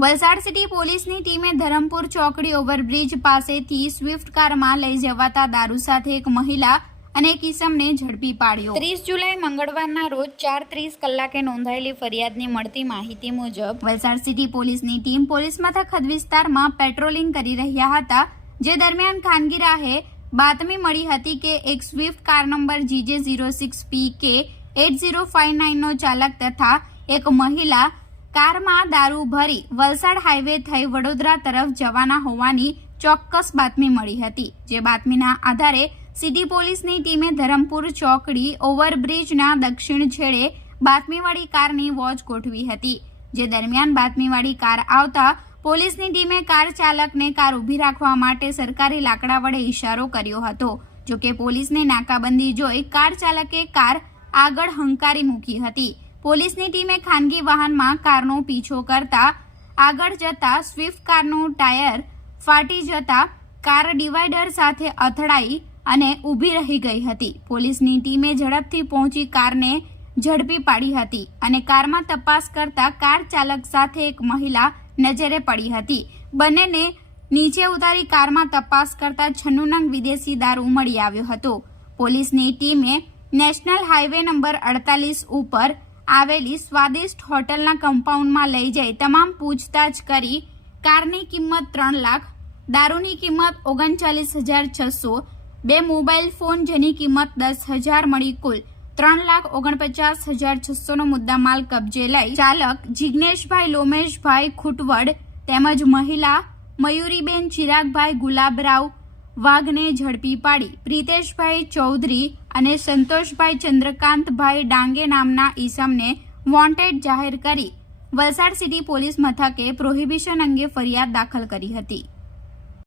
Valsad city પોલીસની ટીમે ધરમપુર ચોકડી ઓવરબ્રિજ પાસેથી સ્વિફ્ટ કારમાં લઈ જવાતા દારૂ સાથે એક મહિલા અને એક ઈસમને ઝડપી પાડ્યો। 30 જુલાઈ મંગળવારના રોજ 4:30 કલાકે નોંધાયેલી ફરિયાદની મળતી માહિતી મુજબ વલસાડ સિટી પોલીસની ટીમ પોલીસ મથક હદ વિસ્તારમાં પેટ્રોલિંગ કરી રહ્યા હતા, જે દરમિયાન ખાનગી રાહે બાતમી મળી હતી કે એક સ્વિફ્ટ કાર નંબર GJ06PK 8059 નો ચાલક તથા એક મહિલા કારમાં દારૂ ભરી વલસાડ હાઈવે થઈ વડોદરા તરફ જવાના હોવાની ચોક્કસ બાતમી મળી હતી, જે બાતમીના આધારે સિટી પોલીસની ટીમે ધરમપુર ચોકડી ઓવરબ્રિજના દક્ષિણ છેડે બાતમીવાળી કારની વોચ ગોઠવી હતી, જે દરમિયાન બાતમીવાળી કાર આવતા પોલીસની ટીમે કાર ચાલકને કાર ઊભી રાખવા માટે સરકારી લાકડા વડે ઇશારો કર્યો હતો। જો કે પોલીસને નાકાબંધી જોઈ કાર ચાલકે કાર આગળ હંકારી મૂકી હતી। પોલીસની ટીમે ખાનગી વાહનમાં કારનો પીછો કરતા આગળ જતા સ્વિફ્ટ કારનું ટાયર ફાટી જતા કાર ડિવાઈડર સાથે અથડાઈ અને ઊભી રહી ગઈ હતી। પોલીસની ટીમે ઝડપથી પહોંચી કારને ઝડપી પાડી હતી અને કારમાં તપાસ કરતા કાર ચાલક સાથે એક મહિલા નજરે પડી હતી। બંનેને નીચે ઉતારી કારમાં તપાસ કરતા 96 નંગ વિદેશી દારૂ મળી આવ્યો હતો। પોલીસની ટીમે નેશનલ હાઈવે નંબર 48 ઉપર આવેલી સ્વાદિષ્ટ હોટલના કમ્પાઉન્ડમાં લઈ જઈ તમામ પૂછતાછ કરી કારની કિંમત 3 લાખ, દારૂની કિંમત 39,600, 2 મોબાઈલ ફોન જેની કિંમત 10,000 મળી કુલ 3,49,600 નો મુદ્દામાલ કબજે લઈ ચાલક જિગ્નેશભાઈ લોમેશભાઈ ખૂટવડ તેમજ મહિલા મયુરીબેન ચિરાગભાઈ ગુલાબરાવ વાઘને ઝડપી પાડી પ્રિતેશભાઈ ચૌધરી અને સંતોષભાઈ ચંદ્રકાંતભાઈ ડાંગે નામના ઈસમને વોન્ટેડ જાહેર કરી વલસાડ સિટી પોલીસ મથકે પ્રોહિબિશન અંગે ફરિયાદ દાખલ કરી હતી।